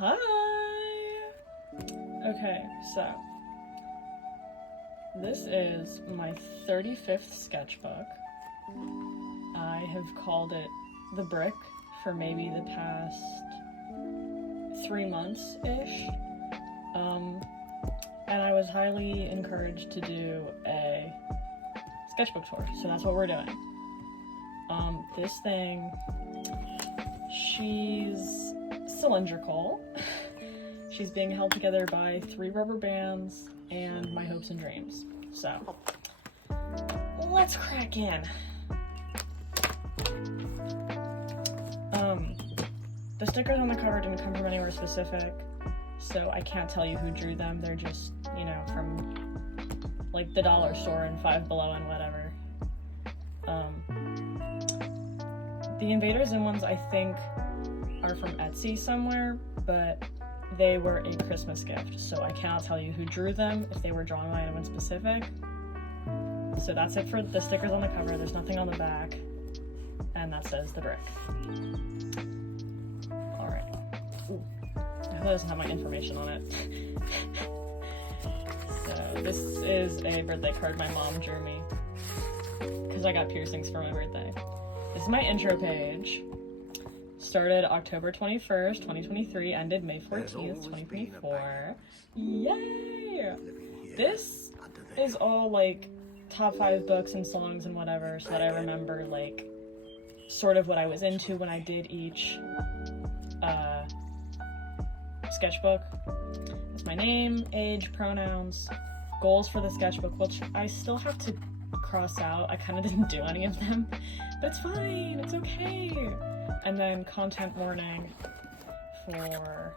Hi! Okay, so this is my 35th sketchbook. I have called it The Brick for maybe the past 3 months-ish. And I was highly encouraged to do a sketchbook tour, so that's what we're doing. This thing, she's cylindrical. She's being held together by 3 rubber bands and my hopes and dreams. So, let's crack in. The stickers on the cover didn't come from anywhere specific, so I can't tell you who drew them. They're just, you know, from like the dollar store and Five Below and whatever. The Invaders In ones I think are from Etsy somewhere, but they were a Christmas gift, so I cannot tell you who drew them, if they were drawn by anyone specific. So that's it for the stickers on the cover. There's nothing on the back, and that says The Brick. Alright. Ooh. I hope that doesn't have my information on it. So this is a birthday card my mom drew me, because I got piercings for my birthday. This is my intro page. Started October 21st, 2023, ended May 14th, 2024. Yay! This is all like top 5 books and songs and whatever, so that I remember like sort of what I was into when I did each sketchbook. It's my name, age, pronouns, goals for the sketchbook, which I still have to cross out. I kind of didn't do any of them, but it's fine, it's okay. And then content warning for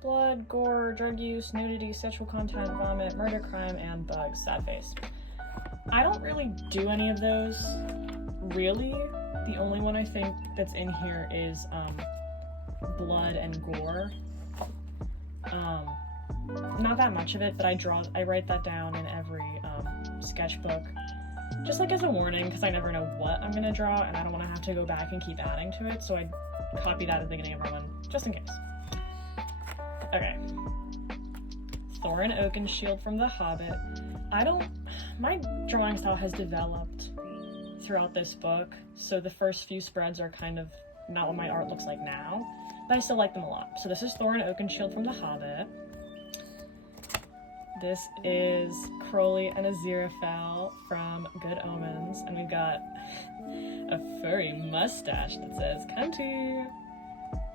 blood, gore, drug use, nudity, sexual content, vomit, murder, crime, and bugs. Sad face. I don't really do any of those, really. The only one I think that's in here is blood and gore. Not that much of it, but I write that down in every sketchbook. Just like as a warning, because I never know what I'm going to draw, and I don't want to have to go back and keep adding to it, so I copy that at the beginning of everyone, just in case. Okay. Thorin Oakenshield from The Hobbit. My drawing style has developed throughout this book, so the first few spreads are kind of not what my art looks like now, but I still like them a lot. So this is Thorin Oakenshield from The Hobbit. This is Crowley and Aziraphale from Good Omens, and we've got a furry mustache that says Cunty,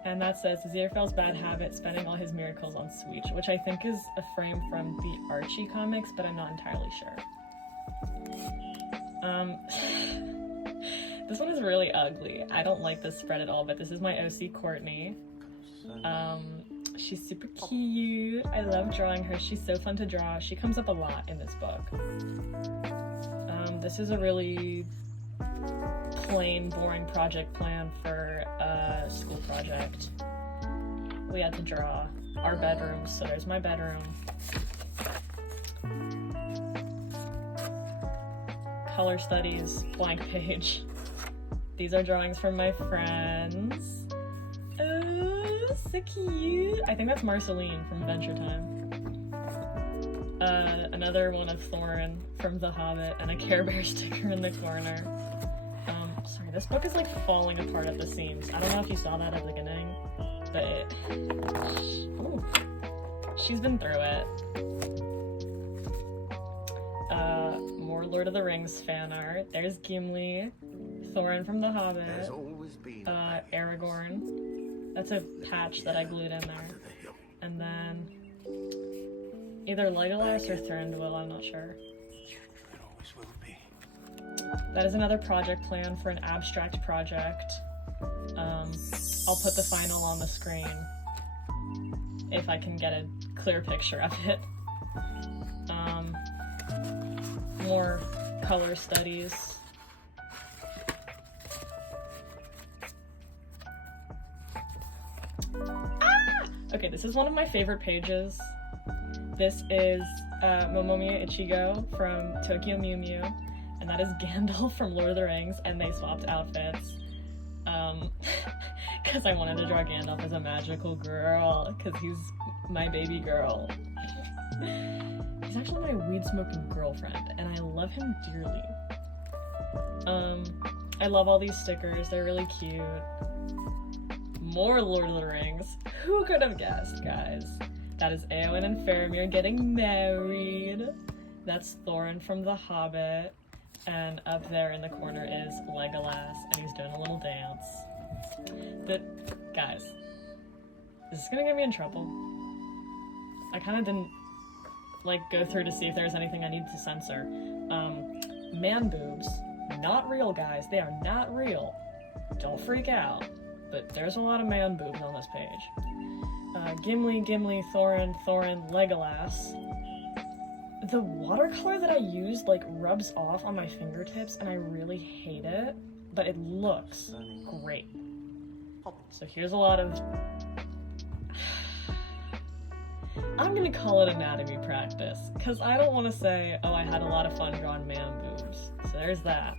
and that says Aziraphale's bad habit, spending all his miracles on Sweet, which I think is a frame from the Archie comics, but I'm not entirely sure. This one is really ugly. I don't like this spread at all, but this is my OC Courtney. She's super cute. I love drawing her. She's so fun to draw. She comes up a lot in this book. This is a really plain, boring project plan for a school project. We had to draw our bedrooms, so there's my bedroom. Color studies, blank page. These are drawings from my friends. Oh, so cute. I think that's Marceline from Adventure Time. Another one of Thorin from The Hobbit, and a Care Bear sticker in the corner. Sorry, this book is like falling apart at the seams. I don't know if you saw that at the beginning, but ooh, she's been through it. More Lord of the Rings fan art. There's Gimli, Thorin from The Hobbit, Aragorn. That's a patch that I glued in there. And then either Legolas or Thranduil, I'm not sure. That is another project plan for an abstract project. I'll put the final on the screen if I can get a clear picture of it. More color studies. Okay, this is one of my favorite pages. This is Momomiya Ichigo from Tokyo Mew Mew, and that is Gandalf from Lord of the Rings, and they swapped outfits. because I wanted to draw Gandalf as a magical girl, because he's my baby girl. He's actually my weed-smoking girlfriend, and I love him dearly. I love all these stickers, they're really cute. More Lord of the Rings. Who could have guessed, guys? That is Eowyn and Faramir getting married. That's Thorin from The Hobbit. And up there in the corner is Legolas, and he's doing a little dance. Guys, is this gonna get me in trouble? I kind of didn't, like, go through to see if there's anything I need to censor. Man boobs. Not real, guys. They are not real. Don't freak out. But there's a lot of man boobs on this page. Gimli, Thorin, Legolas. The watercolor that I used, like, rubs off on my fingertips, and I really hate it, but it looks great. So here's a lot of... I'm gonna call it anatomy practice, because I don't want to say, oh, I had a lot of fun drawing man boobs. So there's that.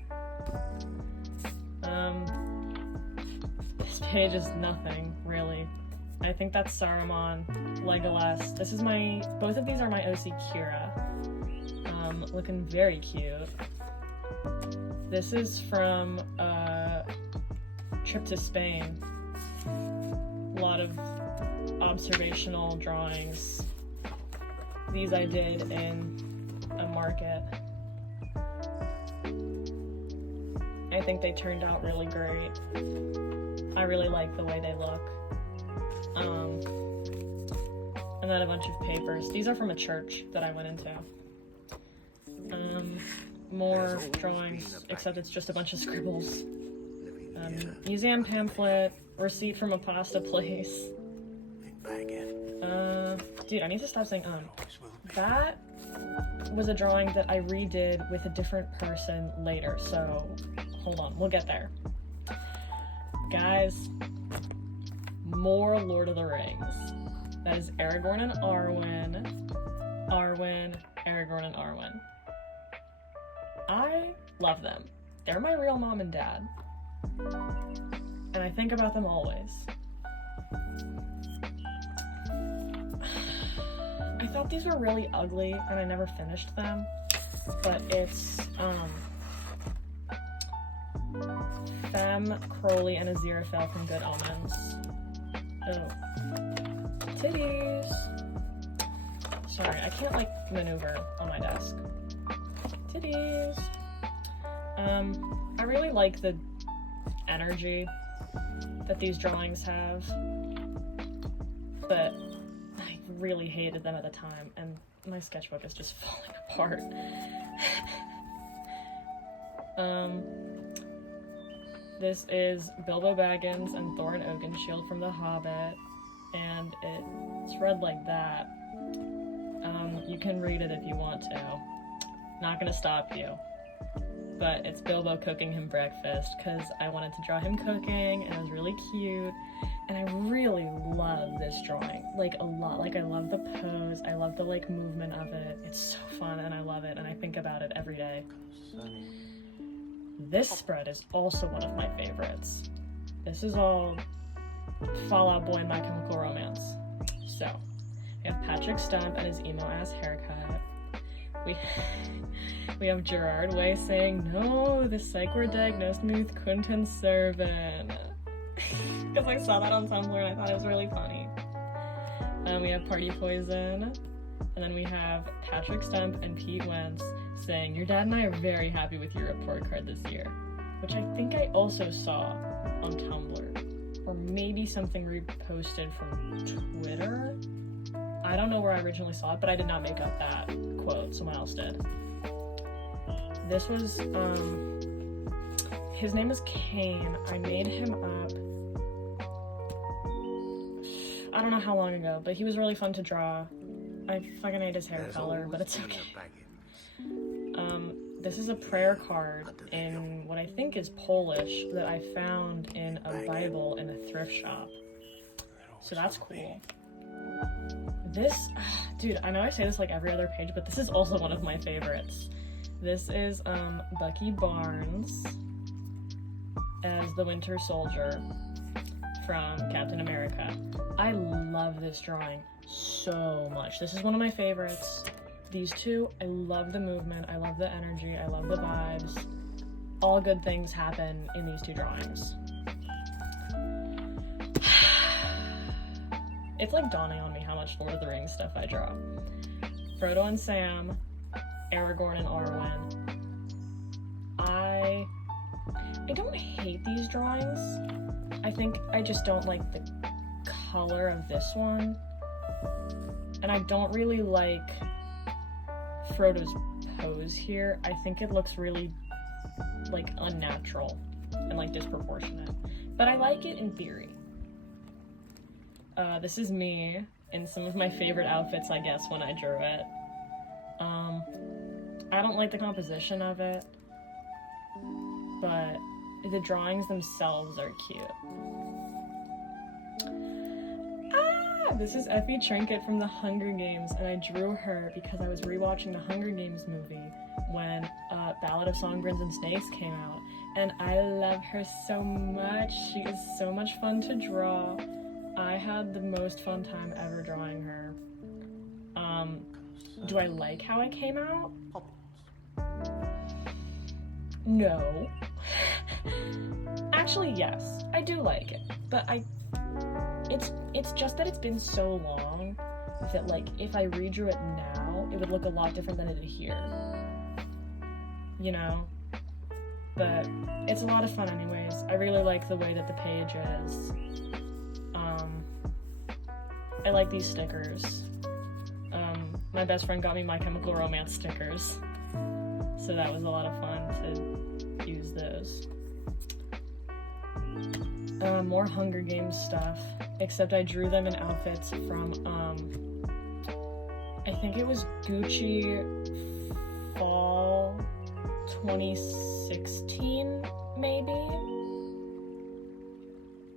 This page is nothing, really. I think that's Saruman, Legolas. This is both of these are my OC Kira. Looking very cute. This is from trip to Spain. A lot of observational drawings. These I did in a market. I think they turned out really great. I really like the way they look. And then a bunch of papers. These are from a church that I went into. More drawings, except it's just a bunch of scribbles. Museum pamphlet, receipt from a pasta place. Dude, I need to stop saying That was a drawing that I redid with a different person later, so hold on, we'll get there. Guys, more Lord of the Rings. That is Aragorn and Arwen. Arwen, Aragorn and Arwen. I love them. They're my real mom and dad. And I think about them always. I thought these were really ugly and I never finished them, but it's Fem, Crowley, and Aziraphale from Good Omens. Oh. Titties! Sorry, I can't, like, maneuver on my desk. Titties! I really like the energy that these drawings have, but I really hated them at the time, and my sketchbook is just falling apart. This is Bilbo Baggins and Thorin Oakenshield from The Hobbit, and it's read like that. You can read it if you want to. Not gonna stop you. But it's Bilbo cooking him breakfast, because I wanted to draw him cooking, and it was really cute. And I really love this drawing, like, a lot. Like, I love the pose, I love the, like, movement of it. It's so fun, and I love it, and I think about it every day. This spread is also one of my favorites. This is all Fall Out Boy and My Chemical Romance. So, we have Patrick Stump and his emo-ass haircut. We have Gerard Way saying, "No, the psych ward diagnosed me with Quentin Servan." Because I saw that on Tumblr and I thought it was really funny. We have Party Poison. And then we have Patrick Stump and Pete Wentz saying, "Your dad and I are very happy with your report card this year." Which I think I also saw on Tumblr. Or maybe something reposted from Twitter? I don't know where I originally saw it, but I did not make up that quote. Someone else did. This was, his name is Kane. I made him up, I don't know how long ago, but he was really fun to draw. I fucking hate his hair color, but it's okay. This is a prayer card in what I think is Polish that I found in a Bible in a thrift shop. So that's cool. This, dude, I know I say this like every other page, but this is also one of my favorites. This is Bucky Barnes. as the Winter Soldier from Captain America. I love this drawing so much. This is one of my favorites. These two, I love the movement, I love the energy, I love the vibes. All good things happen in these two drawings. It's like dawning on me how much Lord of the Rings stuff I draw. Frodo and Sam, Aragorn and Arwen. I don't hate these drawings. I think I just don't like the color of this one. And I don't really like Frodo's pose here. I think it looks really like unnatural and like disproportionate. But I like it in theory. This is me in some of my favorite outfits, I guess, when I drew it. I don't like the composition of it, but the drawings themselves are cute. This is Effie Trinket from The Hunger Games, and I drew her because I was rewatching the Hunger Games movie when Ballad of Songbirds and Snakes came out, and I love her so much. She is so much fun to draw. I had the most fun time ever drawing her. Do I like how it came out? No. Actually, yes, I do like it, but it's just that it's been so long that, like, if I redrew it now, it would look a lot different than it did here. You know? But it's a lot of fun anyways. I really like the way that the page is. I like these stickers. My best friend got me My Chemical Romance stickers, so that was a lot of fun to use those. More Hunger Games stuff, except I drew them in outfits from, I think it was Gucci Fall 2016, maybe?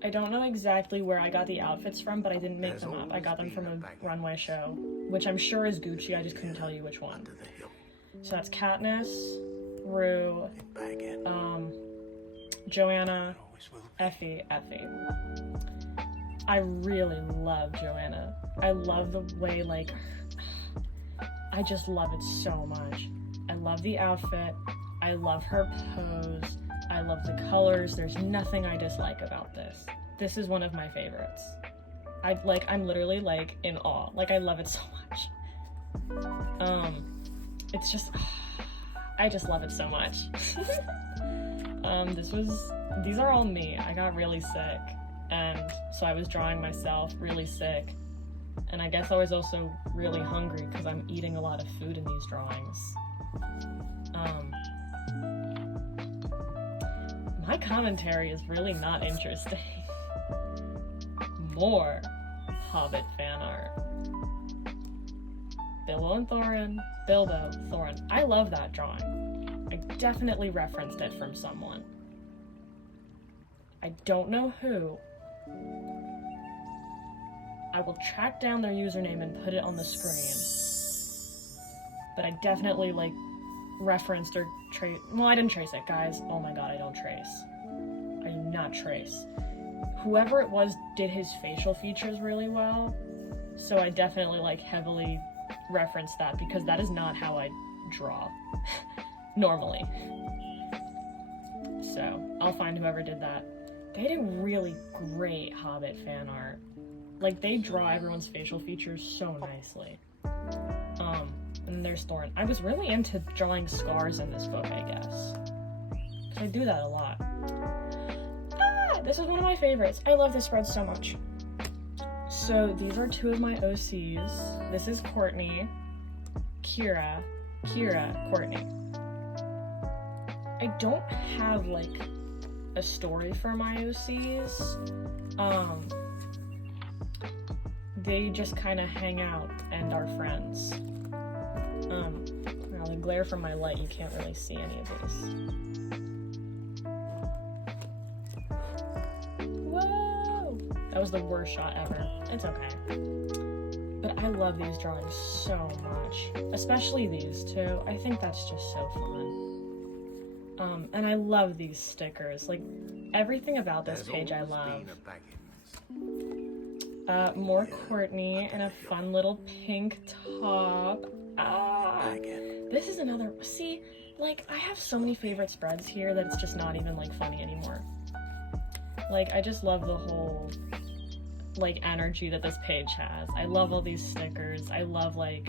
I don't know exactly where I got the outfits from, but I didn't make them up. I got them from a runway show, which I'm sure is Gucci, I just couldn't tell you which one. So that's Katniss, Rue, Joanna, Effie. I really love Joanna. I love the way, like, I just love it so much. I love the outfit. I love her pose. I love the colors. There's nothing I dislike about this. This is one of my favorites. I'm literally, like, in awe. Like, I love it so much. It's just, I just love it so much. These are all me. I got really sick, and so I was drawing myself really sick, and I guess I was also really hungry because I'm eating a lot of food in these drawings. My commentary is really not interesting. More Hobbit fan art. Bilbo, Thorin. I love that drawing. I definitely referenced it from someone. I don't know who. I will track down their username and put it on the screen. But I definitely, like, referenced or well, I didn't trace it, guys. Oh my god, I don't trace. I do not trace. Whoever it was did his facial features really well, so I definitely, like, heavily referenced that because that is not how I draw normally. So I'll find whoever did that. They did really great Hobbit fan art. Like, they draw everyone's facial features so nicely. And there's Thorin. I was really into drawing scars in this book, I guess. I do that a lot. This is one of my favorites. I love this spread so much. So these are two of my OCs. This is Courtney, Kira, Courtney. I don't have, like, a story for my OCs. They just kind of hang out and are friends. Now the glare from my light, you can't really see any of these. Whoa! That was the worst shot ever. It's okay. But I love these drawings so much. Especially these two. I think that's just so fun. And I love these stickers. Like, Everything about this page I love. More Courtney in a fun little pink top. This is another, see, like, I have so many favorite spreads here that it's just not even, like, funny anymore. Like, I just love the whole, like, energy that this page has. I love all these stickers. I love, like,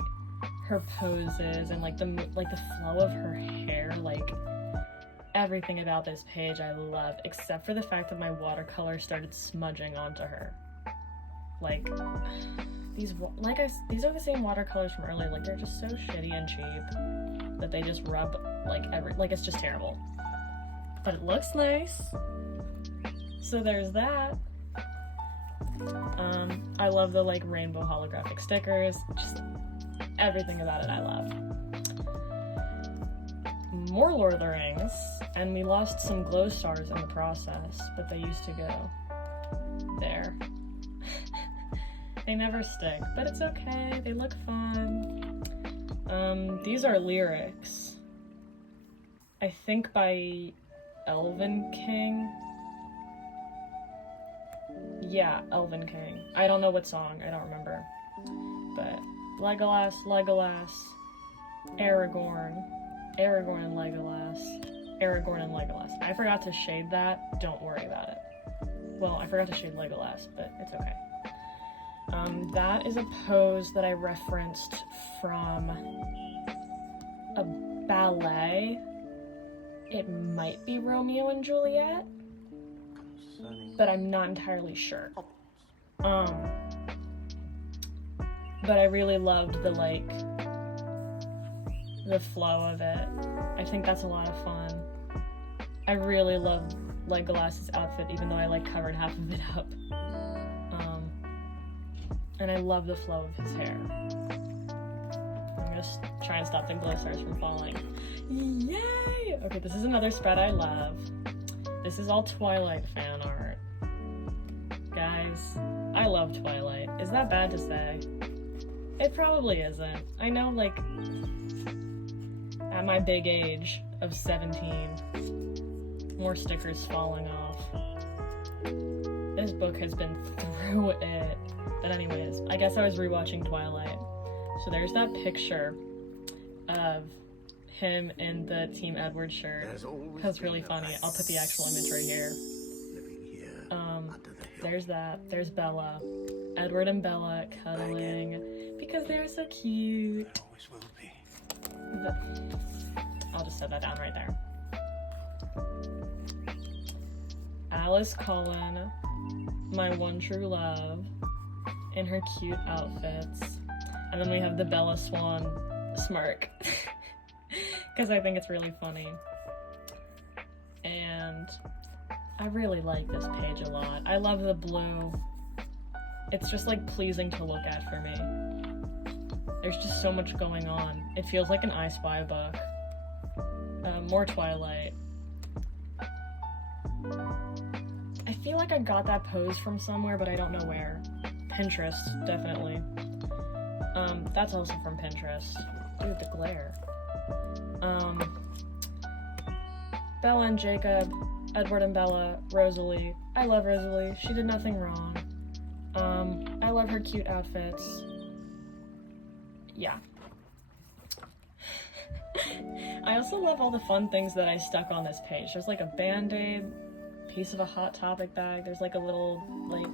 her poses and, like, the flow of her hair. Like, everything about this page I love, except for the fact that my watercolor started smudging onto her. Like, these are the same watercolors from earlier. Like, they're just so shitty and cheap that they just rub, like, it's just terrible. But it looks nice. So there's that. I love the, like, rainbow holographic stickers. Just everything about it I love. More Lord of the Rings, and we lost some glow stars in the process, but they used to go there. They never stick, but it's okay. They look fun. These are lyrics. I think by Elven King. Yeah, Elven King. I don't know what song. I don't remember. But Legolas, Aragorn and Legolas. I forgot to shade that. Don't worry about it. Well, I forgot to shade Legolas, but it's okay. That is a pose that I referenced from a ballet. It might be Romeo and Juliet, but I'm not entirely sure. But I really loved the flow of it. I think that's a lot of fun. I really love Legolas's outfit, even though I, like, covered half of it up. And I love the flow of his hair. I'm just trying to stop the glow stars from falling. Yay! Okay, this is another spread I love. This is all Twilight fan art. Guys, I love Twilight. Is that bad to say? It probably isn't. I know, like, at my big age of 17, more stickers falling off. This book has been through it. But anyways, I guess I was rewatching Twilight. So there's that picture of him in the Team Edward shirt. That's really funny. I'll put the actual image right here. There's that. There's Bella. Edward and Bella cuddling because they're so cute. I'll just set that down right there. Alice Cullen, my one true love, in her cute outfits. And then we have the Bella Swan smirk because I think it's really funny. And I really like this page a lot. I love the blue. It's just, like, pleasing to look at for me. There's just so much going on. It feels like an I Spy book. More Twilight. I feel like I got that pose from somewhere, but I don't know where. Pinterest, definitely. That's also from Pinterest. Dude, the glare. Bella and Jacob, Edward and Bella, Rosalie. I love Rosalie. She did nothing wrong. I love her cute outfits. Yeah. I also love all the fun things that I stuck on this page. There's, like, a Band-Aid, piece of a Hot Topic bag. There's, like, a little, like,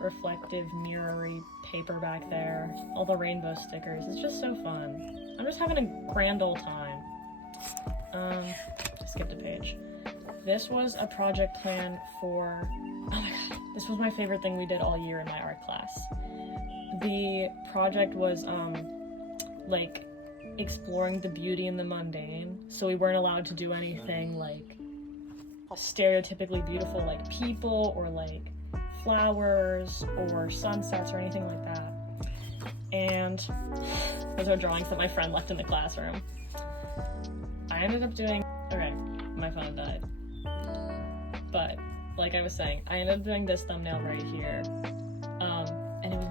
reflective, mirrory paper back there. All the rainbow stickers. It's just so fun. I'm just having a grand old time. Skipped a page. This was a project plan for... Oh my god. This was my favorite thing we did all year in my art class. The project was, like, exploring the beauty in the mundane. So we weren't allowed to do anything, like, stereotypically beautiful, like people, or, like, flowers, or sunsets, or anything like that. And those are drawings that my friend left in the classroom. I ended up doing... Okay, my phone died. But, like I was saying, I ended up doing this thumbnail right here. And it was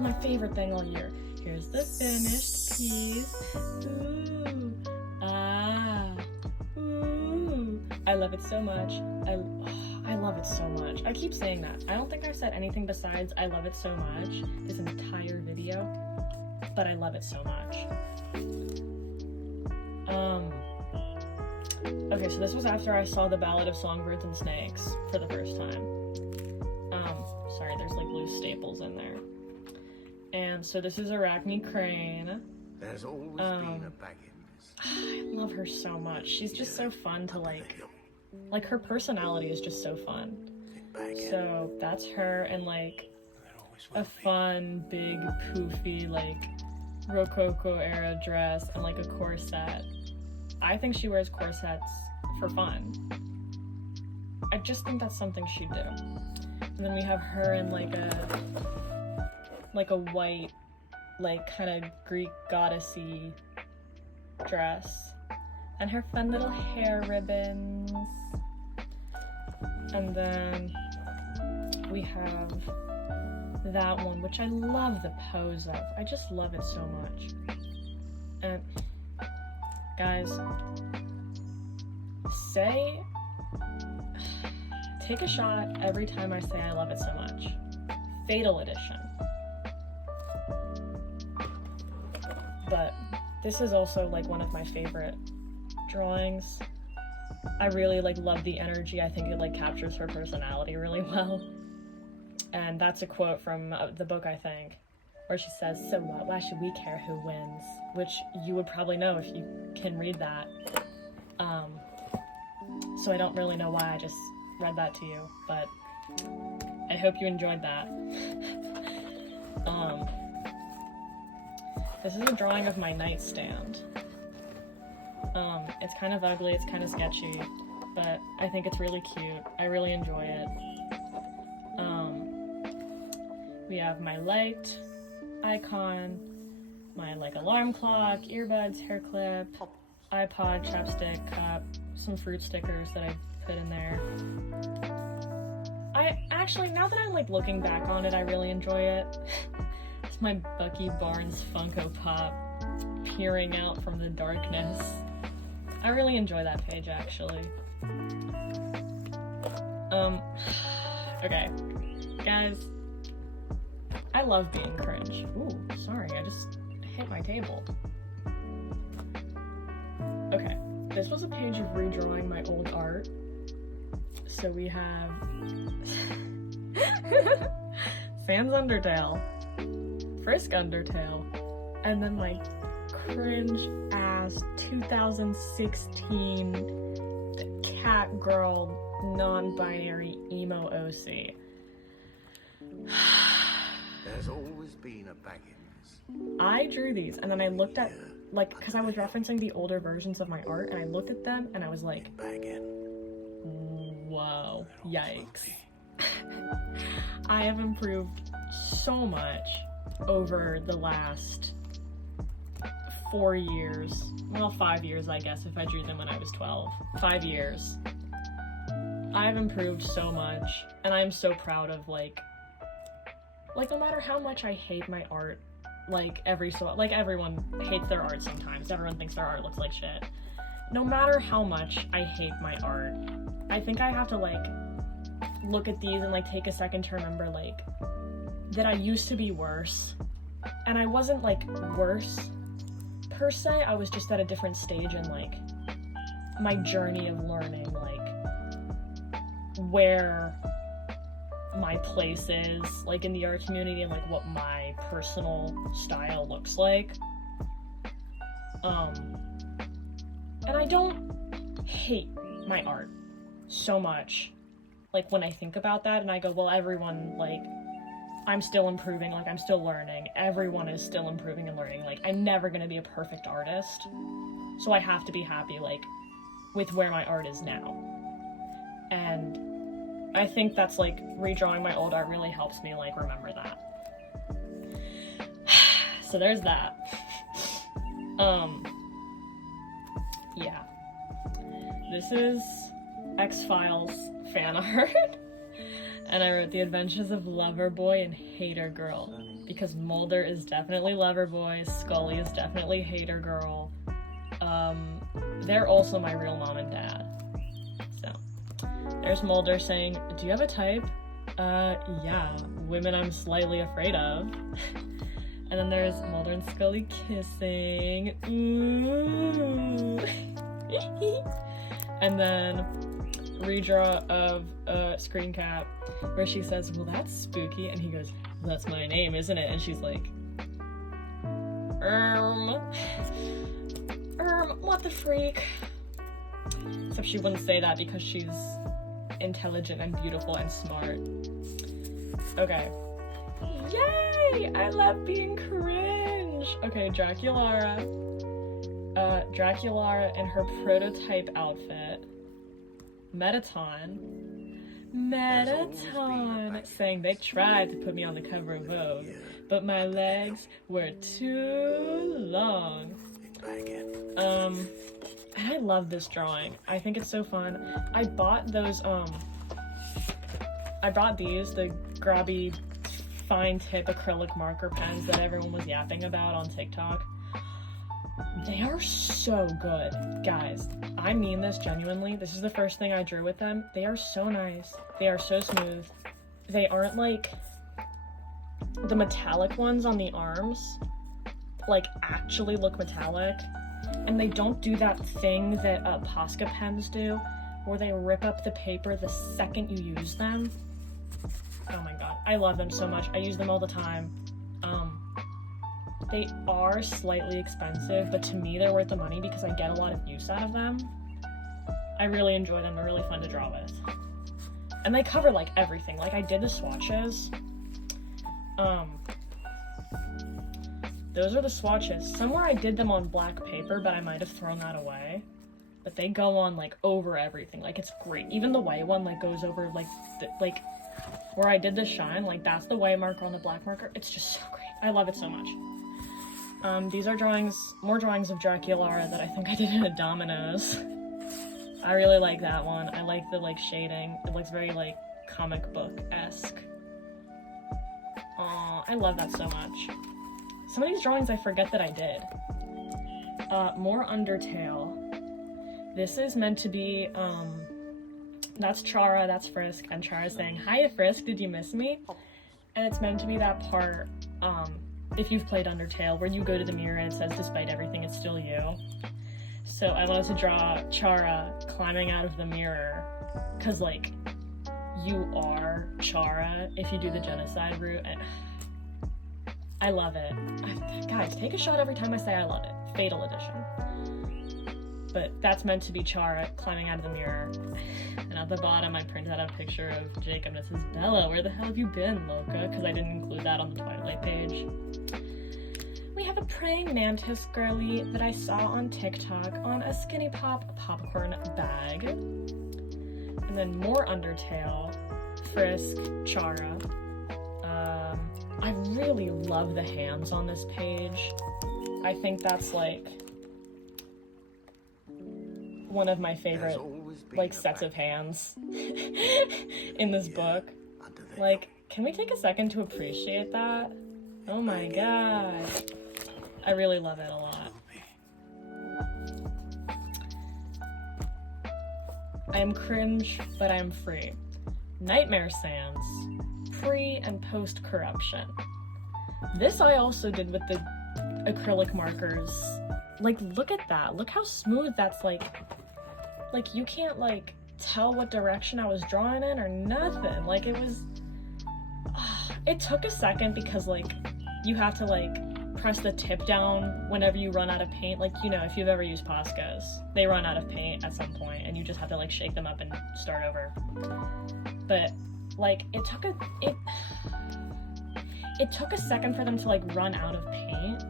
my favorite thing all year. Here's the finished piece. Ooh. Ah. Ooh. I love it so much. I love it so much. I keep saying that. I don't think I've said anything besides I love it so much this entire video, but I love it so much. Okay, so this was after I saw the Ballad of Songbirds and Snakes for the first time. Sorry, there's like loose staples in there. And so this is Arachne Crane. There's always been a Baggins. I love her so much. She's just so fun to like her personality is just so fun. So that's her in like a fun, big, poofy, like Rococo era dress and like a corset. I think she wears corsets for fun. I just think that's something she'd do. And then we have her in like a white, like kind of Greek goddessy dress. And her fun little hair ribbons. And then we have that one, which I love the pose of. I just love it so much. And guys, take a shot every time I say I love it so much. Fatal Edition. But this is also like one of my favorite drawings. I really like love the energy. I think it like captures her personality really well. And that's a quote from the book, I think, where she says, "So what? Why should we care who wins?" Which you would probably know if you can read that. So I don't really know why I just read that to you, but I hope you enjoyed that. This is a drawing of my nightstand. It's kind of ugly, it's kind of sketchy, but I think it's really cute. I really enjoy it. We have my light icon, my like alarm clock, earbuds, hair clip, iPod, chapstick, cup, some fruit stickers that I put in there. I actually, now that I'm like looking back on it, I really enjoy it. It's my Bucky Barnes Funko Pop peering out from the darkness. I really enjoy that page, actually. Okay, guys, I love being cringe. Ooh, sorry, I just hit my table. Okay, this was a page of redrawing my old art. So we have Sans Undertale, Frisk Undertale, and then my cringe ass 2016 cat girl non-binary emo OC. There's always been a Baggins. I drew these and then I looked at, like, because I was referencing the older versions of my art and I looked at them and I was like, whoa, yikes. I have improved so much over the last 4 years. Well, 5 years, I guess, if I drew them when I was 12. 5 years. I've improved so much, and I'm so proud of, like, no matter how much I hate my art, like, everyone hates their art sometimes. Everyone thinks their art looks like shit. No matter how much I hate my art, I think I have to, like, look at these and, like, take a second to remember, like, that I used to be worse. And I wasn't, like, worse, per se. I was just at a different stage in, like, my journey of learning, like, where my place is, like, in the art community and, like, what my personal style looks like. And I don't hate my art so much, like, when I think about that, and I go, well, everyone, like, I'm still improving, like, I'm still learning, everyone is still improving and learning, like, I'm never gonna be a perfect artist, so I have to be happy, like, with where my art is now. And I think that's, like, redrawing my old art really helps me, like, remember that. So there's that. Yeah. This is X-Files fan art. And I wrote The Adventures of Lover Boy and Hater Girl. Because Mulder is definitely Lover Boy, Scully is definitely Hater Girl. They're also my real mom and dad. So, there's Mulder saying, do you have a type? Yeah, women I'm slightly afraid of. And then there's Mulder and Scully kissing. Ooh. And then redraw of a screen cap where she says, well, that's spooky. And he goes, well, that's my name, isn't it? And she's like, what the freak? Except she wouldn't say that because she's intelligent and beautiful and smart. Okay. Yay! I love being cringe! Okay, Draculaura. Draculaura in her prototype outfit. Metaton, saying they tried to put me on the cover of Vogue, but my legs were too long. And I love this drawing. I think it's so fun. I bought those, I brought these, the grabby fine tip acrylic marker pens that everyone was yapping about on TikTok. They are so good, guys. I mean this genuinely. This is the first thing I drew with them. They are so nice. They are so smooth. They aren't like the metallic ones on the arms, like actually look metallic. And they don't do that thing that Posca pens do, where they rip up the paper the second you use them. Oh my god, I love them so much. I use them all the time. They are slightly expensive, but to me they're worth the money because I get a lot of use out of them. I really enjoy them. They're really fun to draw with. And they cover like everything. Like I did the swatches. Those are the swatches. Somewhere I did them on black paper, but I might have thrown that away. But they go on like over everything. Like it's great. Even the white one like goes over like where I did the shine. Like that's the white marker on the black marker. It's just so great. I love it so much. These are more drawings of Draculaura that I think I did in a Domino's. I really like that one. I like the like shading. It looks very like comic book-esque. Aw, I love that so much. Some of these drawings I forget that I did. More Undertale. This is meant to be, that's Chara, that's Frisk, and Chara's saying, hiya Frisk, did you miss me? And it's meant to be that part, if you've played Undertale, where you go to the mirror and it says, despite everything, it's still you. So I wanted to draw Chara climbing out of the mirror, because, like, you are Chara if you do the genocide route, and I love it. Guys, take a shot every time I say I love it. Fatal Edition. But that's meant to be Chara climbing out of the mirror. And at the bottom, I printed out a picture of Jacob and it says, Bella, where the hell have you been, Loca? Because I didn't include that on the Twilight page. We have a praying mantis girly that I saw on TikTok on a Skinny Pop popcorn bag. And then more Undertale, Frisk, Chara. I really love the hands on this page. I think that's like one of my favorite like sets of hands in this book. Like, can we take a second to appreciate that? Oh my god. I really love it a lot. I am cringe, but I am free. Nightmare Sands. Pre and post corruption. This I also did with the acrylic markers. Like, look at that. Look how smooth that's like you can't like tell what direction I was drawing in or nothing. Like it was, it took a second because like you have to like press the tip down whenever you run out of paint. Like, you know, if you've ever used Poscas, they run out of paint at some point and you just have to like shake them up and start over. But like it took a second for them to like run out of paint,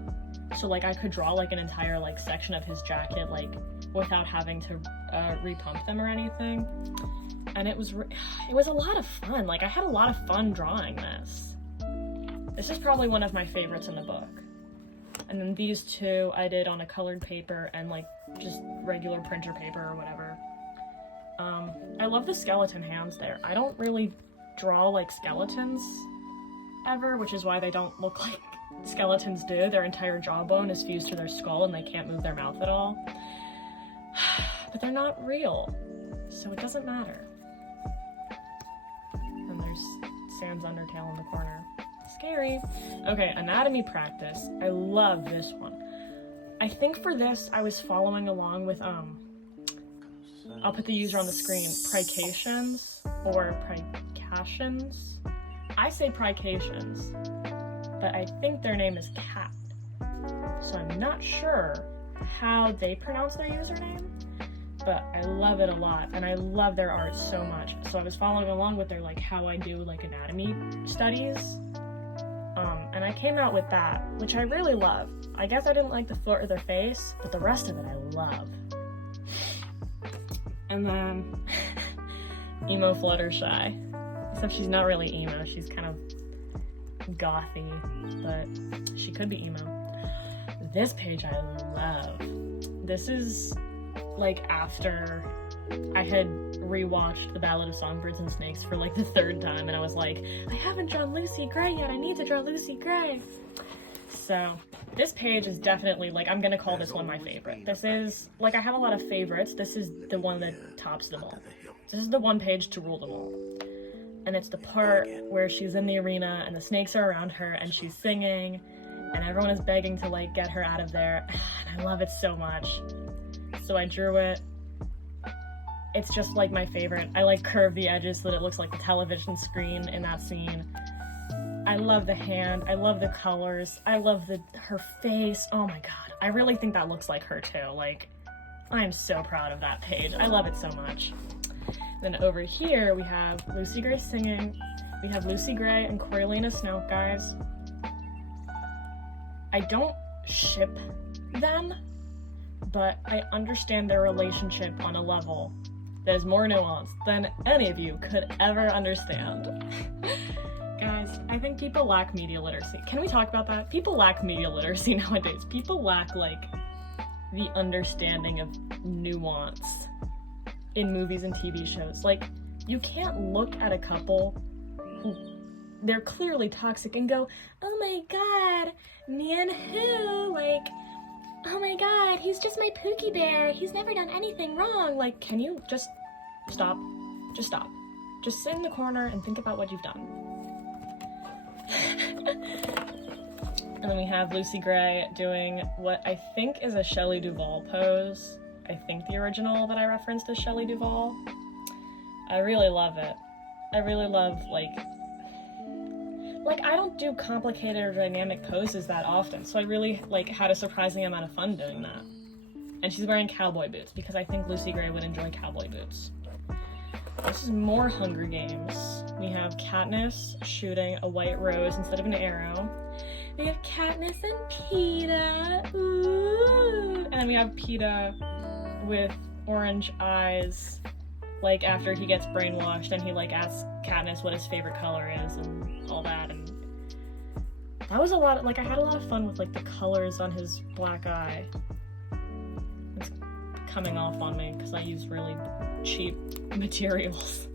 so like I could draw like an entire like section of his jacket like without having to repump them or anything. And it was a lot of fun. Like I had a lot of fun drawing this. This is probably one of my favorites in the book. And then these two I did on a colored paper and like just regular printer paper or whatever. I love the skeleton hands there. I don't really draw like skeletons ever, which is why they don't look like skeletons do. Their entire jawbone is fused to their skull and they can't move their mouth at all. But they're not real. so it doesn't matter. And there's Sans Undertale in the corner. Scary. Okay, anatomy practice. I love this one. I think for this, I was following along with, I'll put the user on the screen, Prications, or Prications. I say Prications, but I think their name is Cat. So I'm not sure how they pronounce their username, but I love it a lot, and I love their art so much. So I was following along with their, like, how I do, like, anatomy studies, and I came out with that, which I really love. I guess I didn't like the foot or their face, but the rest of it I love. And then, emo Fluttershy. Except she's not really emo, she's kind of gothy, but she could be emo. This page I love. This is, like, after I had rewatched The Ballad of Songbirds and Snakes for, like, the 3rd time, and I was like, I haven't drawn Lucy Gray yet, I need to draw Lucy Gray. So, this page is definitely, like, I'm gonna call this one my favorite. This is, like, I have a lot of favorites. This is the one that tops them all. This is the one page to rule them all. And it's the part where she's in the arena, and the snakes are around her, and she's singing, and everyone is begging to, like, get her out of there. And I love it so much. So I drew it. It's just, like, my favorite. I, like, curve the edges so that it looks like the television screen in that scene. I love the hand. I love the colors. I love her face. Oh my god. I really think that looks like her too. Like, I am so proud of that page. I love it so much. Then over here we have Lucy Gray singing. We have Lucy Gray and Coriolanus Snout, guys. I don't ship them, but I understand their relationship on a level that is more nuanced than any of you could ever understand. Guys, I think people lack media literacy. Can we talk about that? People lack media literacy nowadays. People lack, like, the understanding of nuance in movies and TV shows. Like, you can't look at a couple who they're clearly toxic and go, oh my god, Nian Hu, like, oh my god, he's just my Pookie Bear, he's never done anything wrong. Like, can you just stop? Just stop. Just sit in the corner and think about what you've done. And then we have Lucy Gray doing what I think is a Shelley Duvall pose. I think the original that I referenced is Shelley Duvall. I really love it. I really love, like, I don't do complicated or dynamic poses that often, so I really, like, had a surprising amount of fun doing that. And she's wearing cowboy boots, because I think Lucy Gray would enjoy cowboy boots. This is more Hunger Games. We have Katniss shooting a white rose instead of an arrow. We have Katniss and Peeta. Ooh! And then we have Peeta with orange eyes, like, after he gets brainwashed and he, like, asks Katniss what his favorite color is and all that. And that was a lot, like, I had a lot of fun with, like, the colors on his black eye. It's coming off on me because I use really cheap materials.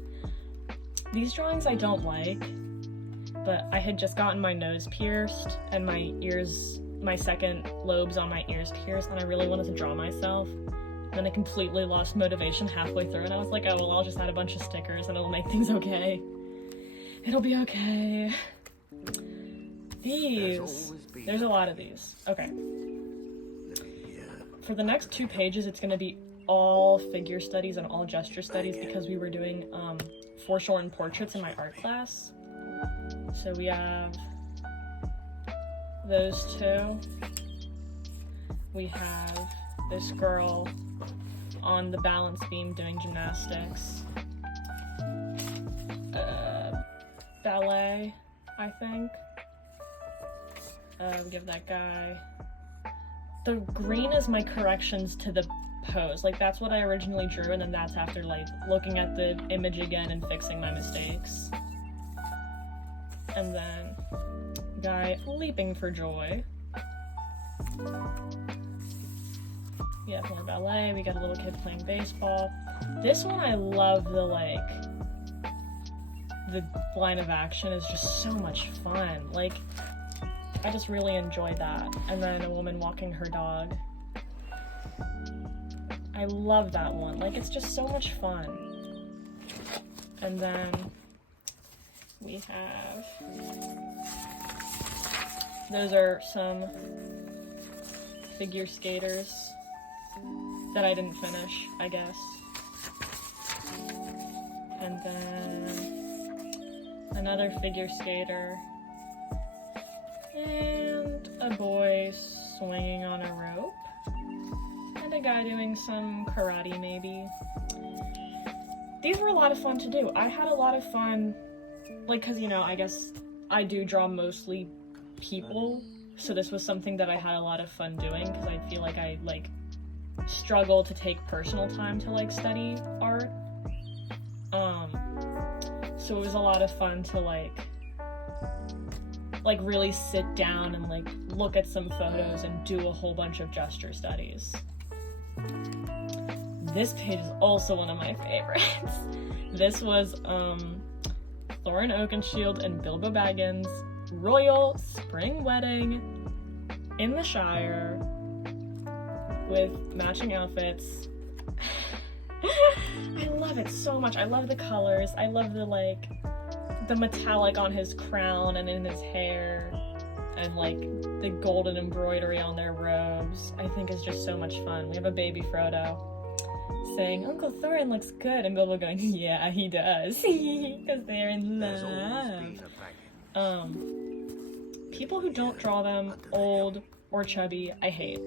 These drawings I don't like, but I had just gotten my nose pierced and my ears, my second lobes on my ears pierced, and I really wanted to draw myself. Then I completely lost motivation halfway through, and I was like, oh, well, I'll just add a bunch of stickers and it'll make things okay. It'll be okay. These, there's a lot of these. Okay. For the next 2 pages, it's gonna be all figure studies and all gesture studies because we were doing foreshortened portraits in my art class. So we have those 2. We have this girl on the balance beam doing gymnastics. Ballet, I think. We give that guy. The green is my corrections to the pose. Like, that's what I originally drew, and then that's after, like, looking at the image again and fixing my mistakes. And then guy leaping for joy. We have more ballet. We got a little kid playing baseball. This one I love the, like, the line of action is just so much fun. Like, I just really enjoyed that. And then a woman walking her dog. I love that one. Like, it's just so much fun. And then we have, those are some figure skaters that I didn't finish, I guess. And then another figure skater, and a boy swinging on a rope, and a guy doing some karate maybe. These were a lot of fun to do. I had a lot of fun, like, cause you know, I guess I do draw mostly people, so this was something that I had a lot of fun doing, because I feel like I, like, struggle to take personal time to, like, study art. So it was a lot of fun to, like really sit down and, like, look at some photos and do a whole bunch of gesture studies. This page is also one of my favorites. This was, Thorin Oakenshield and Bilbo Baggins' royal spring wedding in the Shire with matching outfits. I love it so much. I love the colors. I love the, like, the metallic on his crown and in his hair, and, like, the golden embroidery on their robes. I think is just so much fun. We have a baby Frodo saying, "Uncle Thorin looks good," and Bilbo going, "Yeah, he does," because they're in love. People who don't draw them old or chubby, I hate.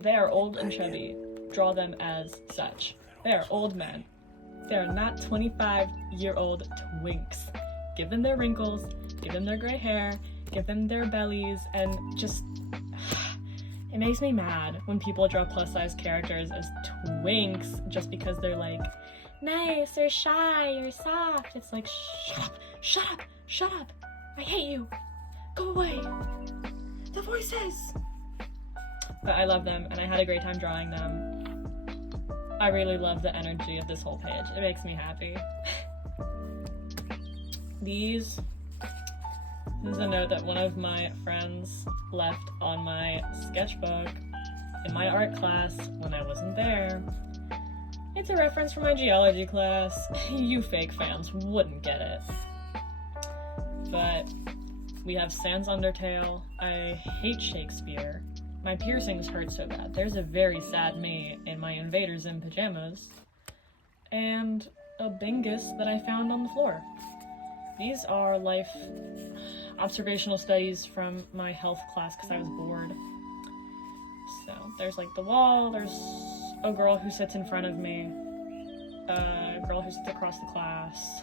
They are old and chubby. Draw them as such. They are old men. They are not 25-year-old twinks. Give them their wrinkles, give them their gray hair, give them their bellies, and just... It makes me mad when people draw plus-size characters as twinks just because they're, like, nice or shy or soft. It's like, shut up, shut up, shut up. I hate you. Go away. The voices. But I love them, and I had a great time drawing them. I really love the energy of this whole page. It makes me happy. This is a note that one of my friends left on my sketchbook in my art class when I wasn't there. It's a reference from my geology class. You fake fans wouldn't get it. But we have Sans Undertale. I hate Shakespeare. My piercings hurt so bad. There's a very sad me in my invaders in pajamas. And a Bingus that I found on the floor. These are life observational studies from my health class because I was bored. So there's, like, the wall, there's a girl who sits in front of me, a girl who sits across the class,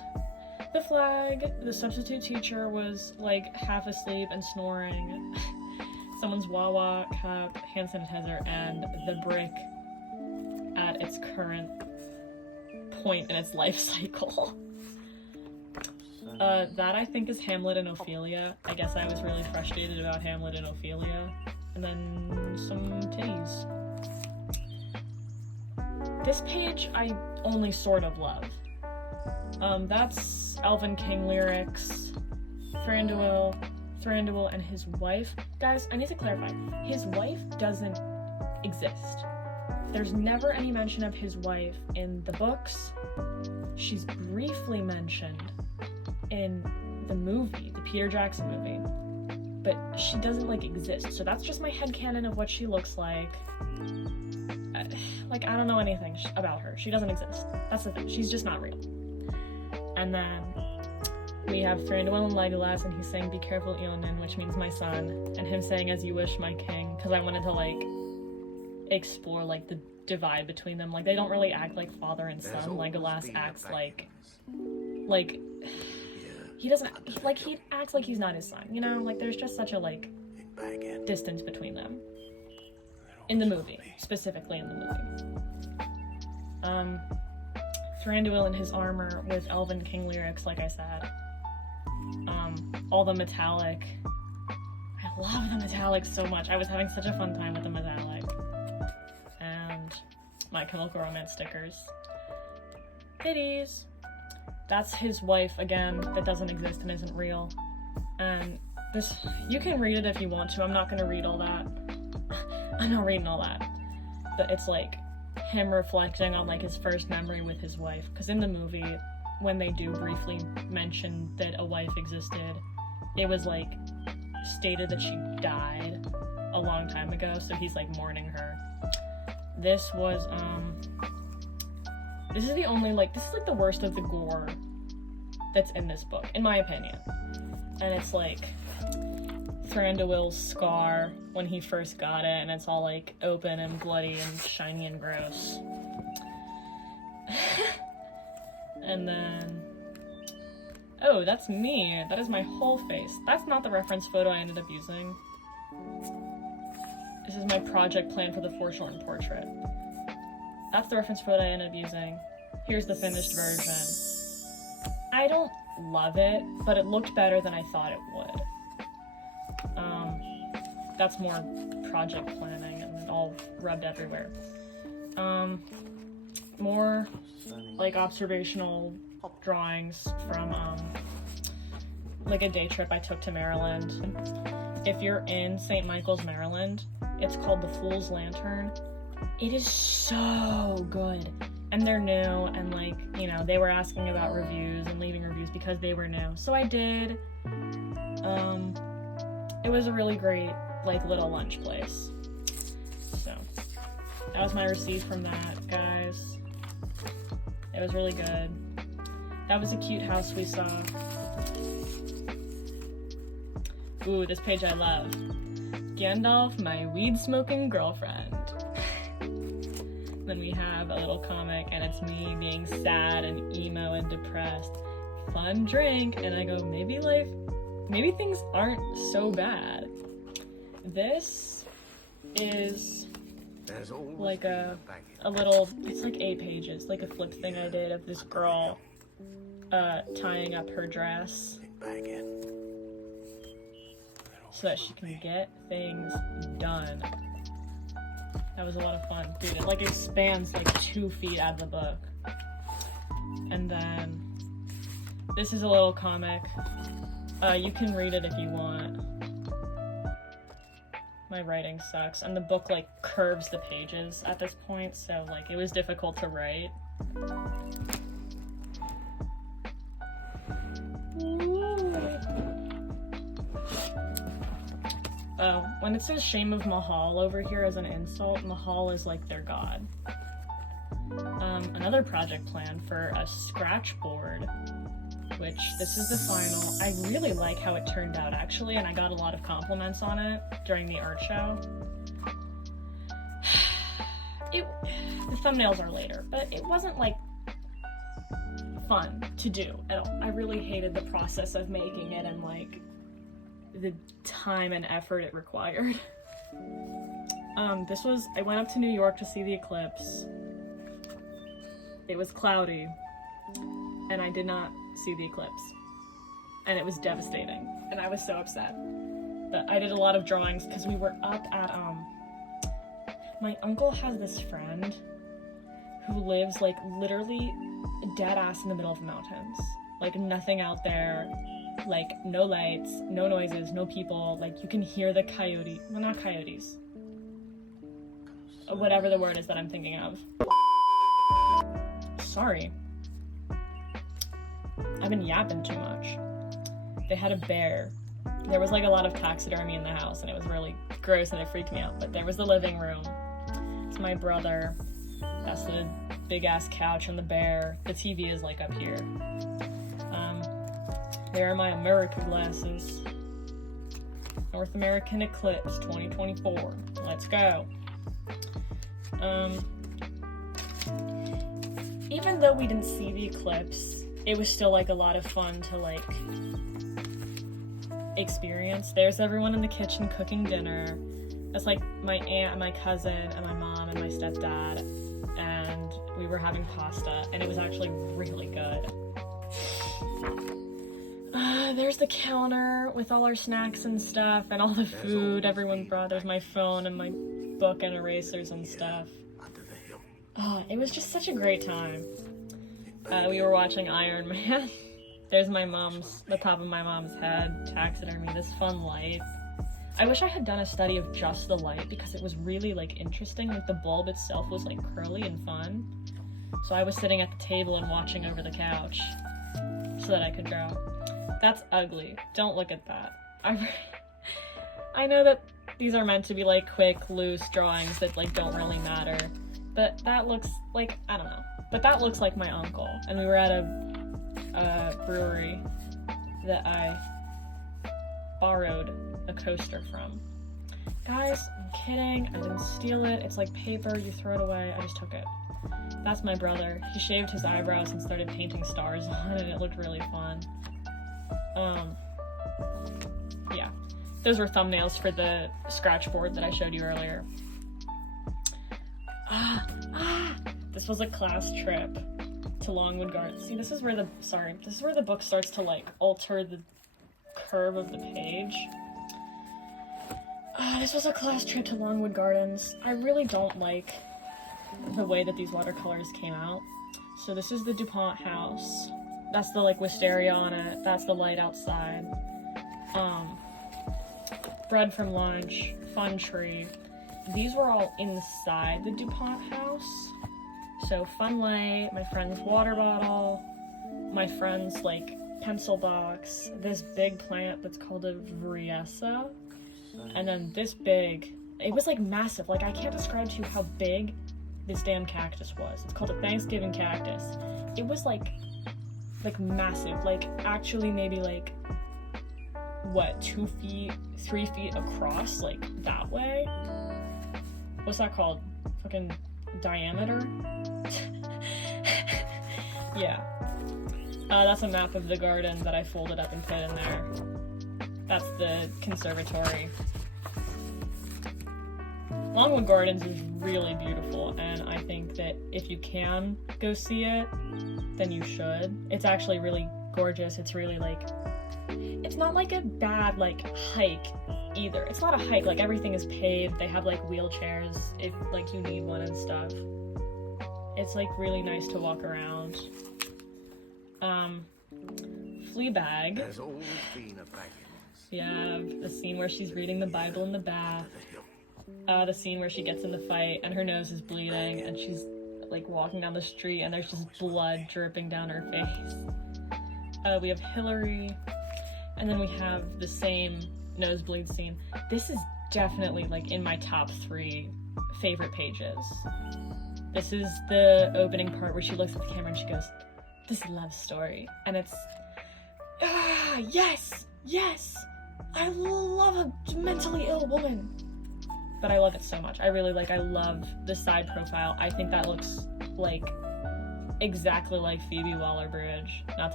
the flag, the substitute teacher was, like, half asleep and snoring, someone's Wawa cup, hand sanitizer, and the brick at its current point in its life cycle. That I think is Hamlet and Ophelia. I guess I was really frustrated about Hamlet and Ophelia. And then some titties. This page I only sort of love. That's Elven King lyrics, Thranduil and his wife. Guys, I need to clarify. His wife doesn't exist. There's never any mention of his wife in the books. She's briefly mentioned in the movie, the Peter Jackson movie, but she doesn't, like, exist. So that's just my headcanon of what she looks like. Like, I don't know anything about her. She doesn't exist. That's the thing. She's just not real. And then we have Thranduil and Legolas, and he's saying, "Be careful, Eonin," which means my son, and him saying, "As you wish, my king," because I wanted to, like, explore, like, the divide between them. Like, they don't really act like father and son. Legolas acts like he doesn't, like, he acts like he's not his son, you know? Like, there's just such a, like, distance between them. In the movie. Specifically in the movie. Thranduil in his armor with Elven King lyrics, like I said. All the metallic. I love the metallic so much. I was having such a fun time with the metallic. And My Chemical Romance stickers. Titties. That's his wife, again, that doesn't exist and isn't real. And this, you can read it if you want to. I'm not gonna read all that. I'm not reading all that. But it's, like, him reflecting on, like, his first memory with his wife. Because in the movie, when they do briefly mention that a wife existed, it was like stated that she died a long time ago, so he's like mourning her. This was this is the only this is like the worst of the gore that's in this book, in my opinion. And it's like Thranduil's scar when he first got it, and it's all like open and bloody and shiny and gross. And then, oh, that's me. That is my whole face. That's not the reference photo I ended up using. This is my project plan for the foreshortened portrait. That's the reference photo I ended up using. Here's the finished version. I don't love it, but it looked better than I thought it would. That's more project planning and all rubbed everywhere. More like observational drawings from like a day trip I took to Maryland. If you're in St. Michael's, Maryland, it's called the Fool's Lantern. It is so good. And they're new, and like, you know, they were asking about reviews and leaving reviews because they were new. So I did. It was a really great, like, little lunch place. So, that was my receipt from that, guys. It was really good. That was a cute house we saw. Ooh, this page I love. Gandalf, my weed-smoking girlfriend. Then we have a little comic, and it's me being sad and emo and depressed. Fun drink, and I go, maybe things aren't so bad. This is like a little, it's like 8 pages, like a flip thing I did of this girl tying up her dress so that she can get things done. That was a lot of fun. Dude, it like expands like 2 feet out of the book. And then this is a little comic. You can read it if you want. My writing sucks. And the book like curves the pages at this point, so like it was difficult to write. Oh, when it says Shame of Mahal over here as an insult, Mahal is like their god. Another project plan for a scratchboard, which this is the final. I really like how it turned out actually, and I got a lot of compliments on it during the art show. The thumbnails are later, but it wasn't like fun to do at all. I really hated the process of making it and like the time and effort it required. I went up to New York to see the eclipse. It was cloudy, and I did not see the eclipse. And it was devastating, and I was so upset. But I did a lot of drawings because we were up at, my uncle has this friend who lives like literally dead ass in the middle of the mountains. Like nothing out there. Like, no lights, no noises, no people. Like, you can hear the coyote. Well, not coyotes. Whatever the word is that I'm thinking of. Sorry. I've been yapping too much. They had a bear. There was, like, a lot of taxidermy in the house, and it was really gross, and it freaked me out. But there was the living room. It's my brother. That's the big-ass couch and the bear. The TV is, like, up here. There are my America glasses. North American Eclipse 2024. Let's go. Even though we didn't see the eclipse, it was still like a lot of fun to like experience. There's everyone in the kitchen cooking dinner. That's like my aunt and my cousin and my mom and my stepdad, and we were having pasta, and it was actually really good. There's the counter with all our snacks and stuff and all the food everyone brought. There's my phone and my book and erasers and stuff. Oh, it was just such a great time. We were watching Iron Man. There's the top of my mom's head, taxidermy, this fun light. I wish I had done a study of just the light because it was really like interesting. Like the bulb itself was like curly and fun. So I was sitting at the table and watching over the couch. so that I could draw. That's ugly. Don't look at that. I know that these are meant to be like quick, loose drawings that like don't really matter, but that looks like, I don't know, but that looks like my uncle, and we were at a brewery that I borrowed a coaster from. Guys, I'm kidding, I didn't steal it, it's like paper, you throw it away, I just took it. That's my brother. He shaved his eyebrows and started painting stars on it, it looked really fun. Yeah. Those were thumbnails for the scratchboard that I showed you earlier. This was a class trip to Longwood Gardens. See, this is where the book starts to like alter the curve of the page. This was a class trip to Longwood Gardens. I really don't like the way that these watercolors came out. So this is the DuPont house. That's the like wisteria on it. That's the light outside. Bread from lunch, fun tree. These were all inside the DuPont house. So fun light, my friend's water bottle, my friend's like pencil box, this big plant that's called a Vriessa, and then this big, it was like massive, like I can't describe to you how big this damn cactus was. It's called a Thanksgiving cactus. It was like massive, like actually maybe like, what, 2 feet, 3 feet across, like that way? What's that called? Fucking diameter? Yeah. That's a map of the garden that I folded up and put in there. That's the conservatory. Longwood Gardens is really beautiful, and I think that if you can go see it, then you should. It's actually really gorgeous. It's really like, it's not like a bad like hike either. It's not a hike, like everything is paved. They have like wheelchairs if like you need one and stuff. It's like really nice to walk around. Fleabag. There's always been a Baggins. Yeah, the scene where she's reading the Bible in the bath. The scene where she gets in the fight and her nose is bleeding and she's like walking down the street and there's just blood dripping down her face. We have Hillary, and then we have the same nosebleed scene. This is definitely like in my top 3 favorite pages. This is the opening part where she looks at the camera and she goes, "This is a love story," and it's yes, I love a mentally ill woman, but I love it so much. I love the side profile. I think that looks like exactly like Phoebe Waller-Bridge. Not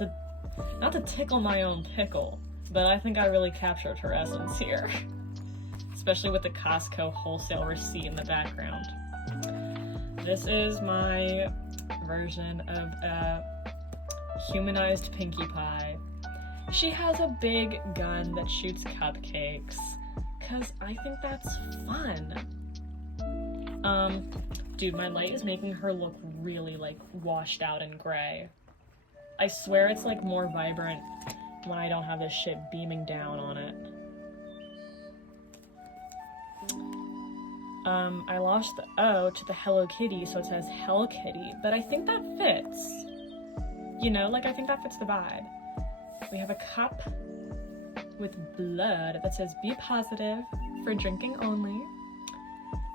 to tickle my own pickle, but I think I really captured her essence here, especially with the Costco wholesale receipt in the background. This is my version of a humanized Pinkie Pie. She has a big gun that shoots cupcakes, cause I think that's fun. Dude, my light is making her look really like washed out and gray. I swear it's like more vibrant when I don't have this shit beaming down on it. I lost the O to the Hello Kitty, so it says Hell Kitty, but I think that fits. You know, like I think that fits the vibe. We have a cup with blood that says "Be positive for drinking only,"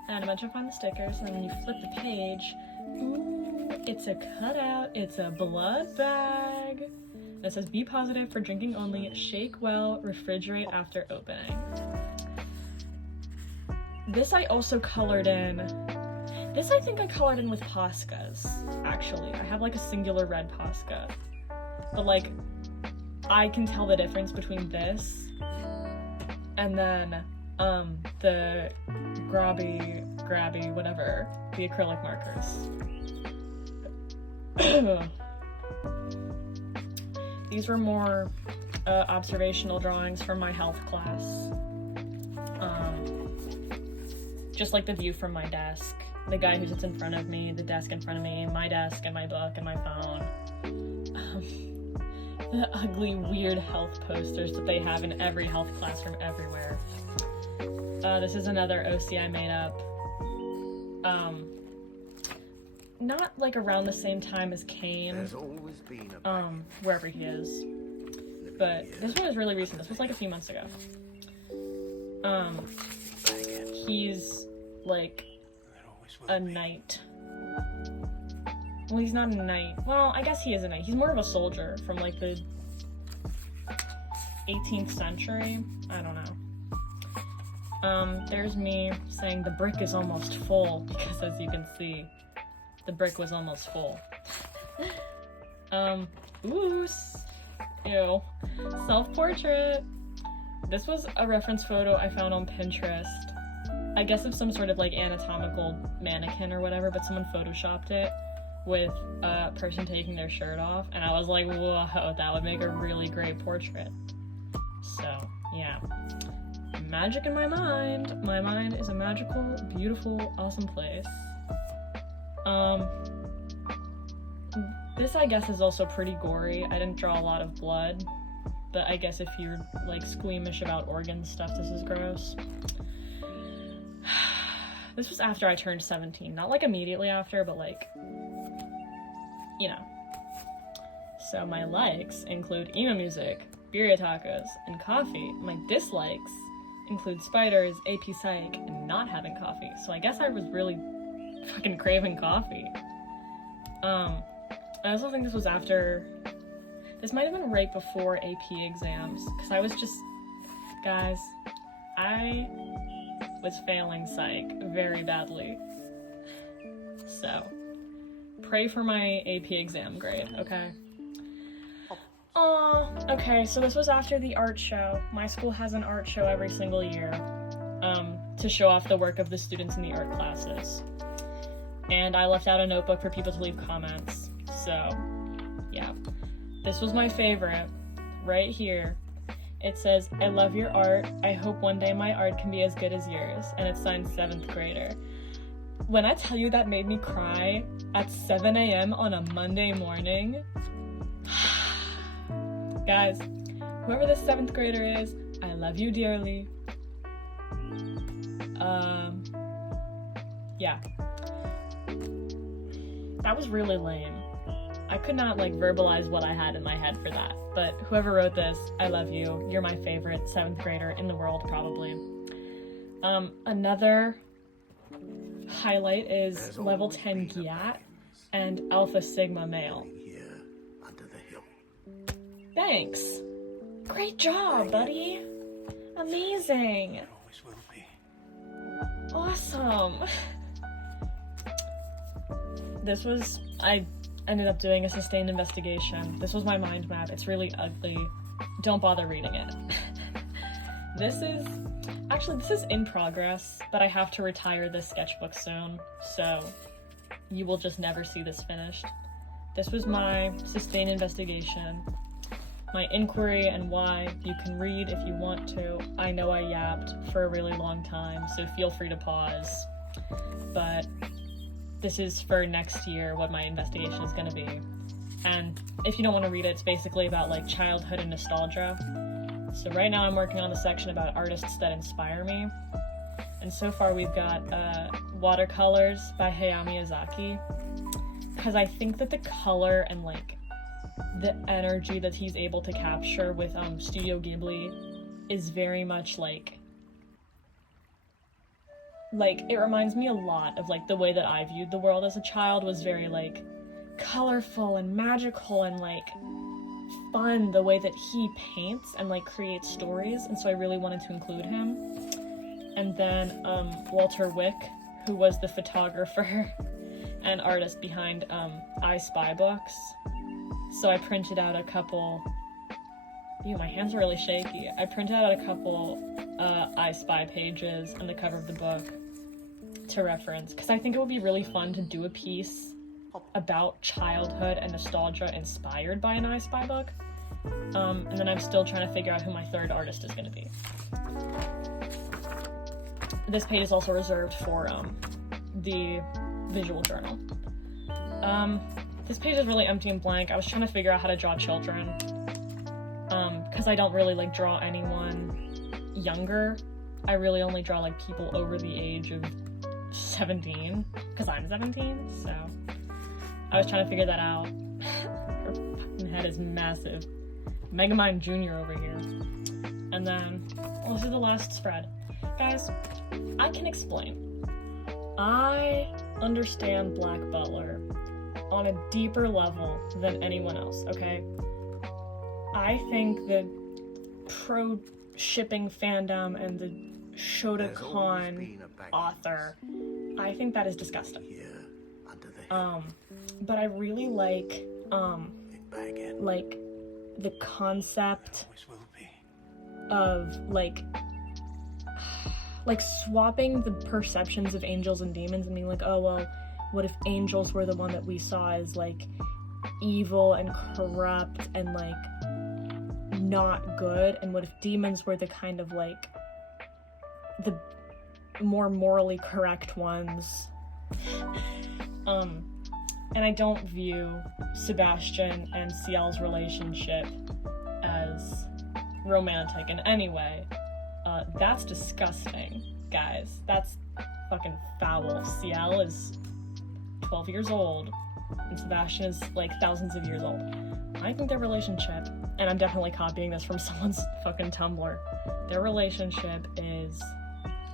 and a bunch of fun stickers. And then when you flip the page, ooh, it's a cutout. It's a blood bag that says "Be positive for drinking only. Shake well. Refrigerate after opening." This I also colored in. This I think I colored in with Poscas, actually. I have like a singular red Posca. But like, I can tell the difference between this and then the grabby, whatever, the acrylic markers. These were more observational drawings from my health class. Just like the view from my desk, the guy who sits in front of me, the desk in front of me, my desk and my book and my phone. The ugly, weird health posters that they have in every health class from everywhere. This is another OC I made up. not like around the same time as Kane, There's always been a baggage. wherever he is. But this one is really recent. This was like a few months ago. He's like a knight. Well, he's not a knight. Well, I guess he is a knight. He's more of a soldier from like the 18th century. I don't know. There's me saying the brick is almost full, because as you can see, the brick was almost full. Ooh, ew. Self-portrait. This was a reference photo I found on Pinterest. I guess of some sort of like anatomical mannequin or whatever, but someone photoshopped it with a person taking their shirt off, and I was like, whoa, that would make a really great portrait. So, yeah. Magic in my mind. My mind is a magical, beautiful, awesome place. This I guess is also pretty gory. I didn't draw a lot of blood, but I guess if you're like squeamish about organ stuff, this is gross. This was after I turned 17. Not like immediately after, but like, you know. So my likes include emo music, birria tacos, and coffee. My dislikes include spiders, AP Psych, and not having coffee. So I guess I was really fucking craving coffee. I also think this was after, this might have been right before AP exams, because I was just, guys, I was failing Psych very badly. So, pray for my AP exam grade, okay? Okay, so this was after the art show. My school has an art show every single year, to show off the work of the students in the art classes. And I left out a notebook for people to leave comments. So, yeah. This was my favorite, right here. It says, I love your art. I hope one day my art can be as good as yours. And it's signed 7th grader. When I tell you that made me cry at 7 a.m. on a Monday morning, guys, whoever this 7th grader is, I love you dearly. Yeah. That was really lame. I could not like verbalize what I had in my head for that, but whoever wrote this, I love you. You're my favorite 7th grader in the world, probably. Another highlight is level 10 Gyat and Alpha Sigma male. Here, under the hill. Thanks. Great job, buddy. Amazing. It always will be. Awesome. This was, I ended up doing a sustained investigation. This was my mind map. It's really ugly. Don't bother reading it. This is in progress, but I have to retire this sketchbook soon, so you will just never see this finished. This was my sustained investigation, my inquiry and why. You can read if you want to. I know I yapped for a really long time, so feel free to pause, but this is for next year what my investigation is going to be. And if you don't want to read it, it's basically about like childhood and nostalgia. So right now I'm working on the section about artists that inspire me. And so far we've got Watercolors by Hayao Miyazaki. Because I think that the color and like the energy that he's able to capture with Studio Ghibli is very much like it reminds me a lot of like the way that I viewed the world as a child, was very like colorful and magical and like fun, the way that he paints and like creates stories, and so I really wanted to include him. And then Walter Wick, who was the photographer and artist behind I Spy books. So I printed out a couple, my hands are really shaky. I printed out a couple I Spy pages and the cover of the book to reference, because I think it would be really fun to do a piece about childhood and nostalgia inspired by an I Spy book. And then I'm still trying to figure out who my third artist is going to be. This page is also reserved for the visual journal. This page is really empty and blank. I was trying to figure out how to draw children, because I don't really like draw anyone younger. I really only draw like people over the age of 17, because I'm 17, so I was trying to figure that out. Her fucking head is massive. Megamind Jr. over here. And then, well, this is the last spread. Guys, I can explain. I understand Black Butler on a deeper level than anyone else, okay? I think the pro-shipping fandom and the Shotokan author, I think that is disgusting. But I really like the concept of like swapping the perceptions of angels and demons and being like, oh well, what if angels were the one that we saw as like evil and corrupt and like not good, and what if demons were the kind of like the more morally correct ones. And I don't view Sebastian and Ciel's relationship as romantic in any way. That's disgusting, guys. That's fucking foul. Ciel is 12 years old, and Sebastian is like thousands of years old. I think their relationship, and I'm definitely copying this from someone's fucking Tumblr, their relationship is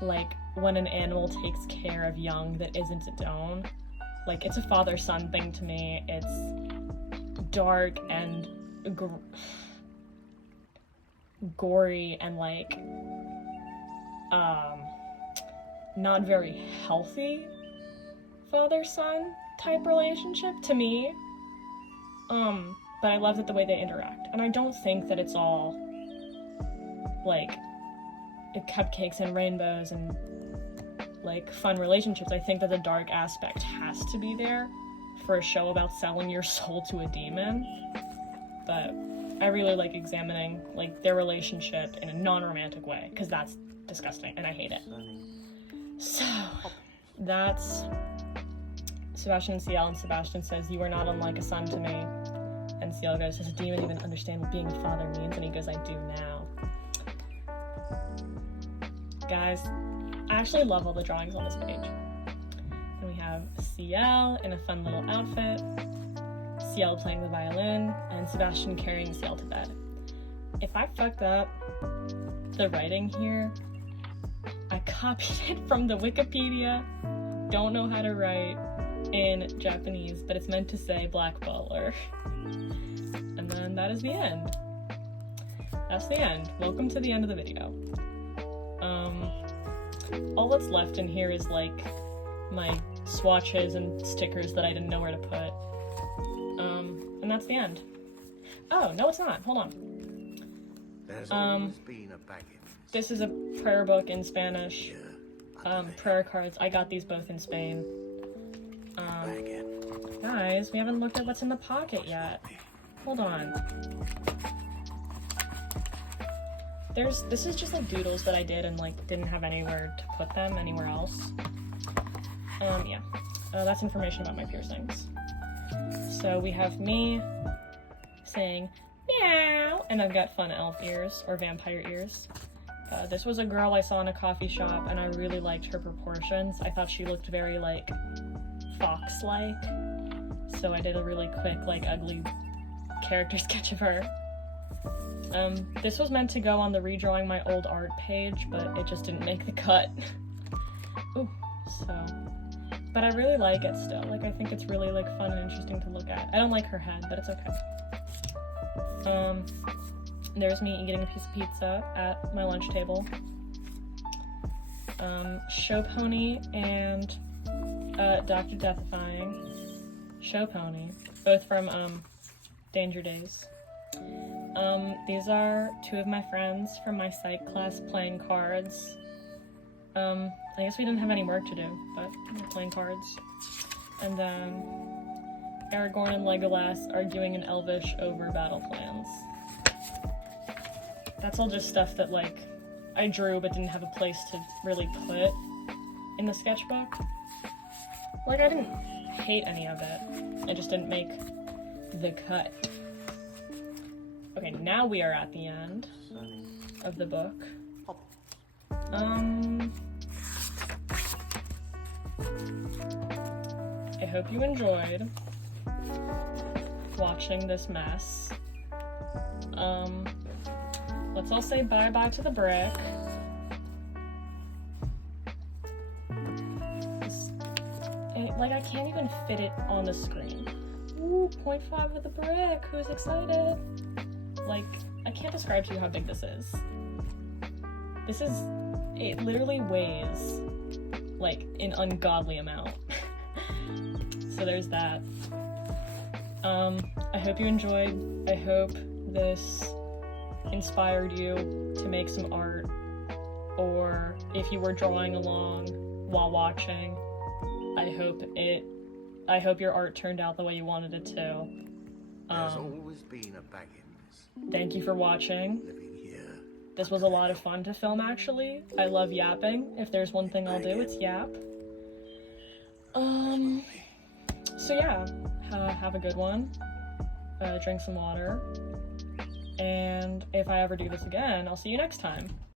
like when an animal takes care of young that isn't its own. Like, it's a father-son thing to me. It's dark and gory and like not very healthy father-son type relationship to me. But I love that the way they interact, and I don't think that it's all like cupcakes and rainbows and like fun relationships. I think that the dark aspect has to be there for a show about selling your soul to a demon. But I really like examining like their relationship in a non-romantic way, because that's disgusting and I hate it. So that's Sebastian and Ciel, and Sebastian says, "You are not unlike a son to me." And Ciel goes, "Does a demon even understand what being a father means?" And he goes, "I do now." Guys, I actually love all the drawings on this page. And we have Ciel in a fun little outfit, Ciel playing the violin, and Sebastian carrying Ciel to bed. If I fucked up the writing here, I copied it from the Wikipedia. Don't know how to write in Japanese, but it's meant to say Black Butler. And then that is the end. That's the end. Welcome to the end of the video. All that's left in here is like my swatches and stickers that I didn't know where to put. And that's the end. Oh, no it's not. Hold on. There's always been a Baggins. This is a prayer book in Spanish. Prayer cards. I got these both in Spain. Guys, we haven't looked at what's in the pocket yet. Hold on. This is just like doodles that I did and like didn't have anywhere to put them anywhere else. Yeah. That's information about my piercings. So we have me saying meow, and I've got fun elf ears or vampire ears. This was a girl I saw in a coffee shop and I really liked her proportions. I thought she looked very like fox-like. So I did a really quick like ugly character sketch of her. This was meant to go on the Redrawing My Old Art page, but it just didn't make the cut. Ooh, so. But I really like it still. Like, I think it's really, like, fun and interesting to look at. I don't like her head, but it's okay. There's me eating a piece of pizza at my lunch table. Show Pony and, Dr. Deathifying. Show Pony. Both from, Danger Days. These are two of my friends from my psych class playing cards. I guess we didn't have any work to do, but we're playing cards. And then Aragorn and Legolas arguing in Elvish over battle plans. That's all just stuff that, like, I drew but didn't have a place to really put in the sketchbook. Like, I didn't hate any of it. I just didn't make the cut. Okay, now we are at the end of the book. I hope you enjoyed. watching this mess. Let's all say bye-bye to the brick. Like, I can't even fit it on the screen. Ooh, 0.5 with the brick. Who's excited? Like, I can't describe to you how big this is. It literally weighs, like, an ungodly amount. So there's that. I hope you enjoyed. I hope this inspired you to make some art, or if you were drawing along while watching, I hope your art turned out the way you wanted it to. There's always been a Baggins. Thank you for watching. Living here. This was a lot of fun to film, actually. I love yapping. If there's one thing I'll do, it's yap. So yeah, have a good one. Drink some water. And if I ever do this again, I'll see you next time.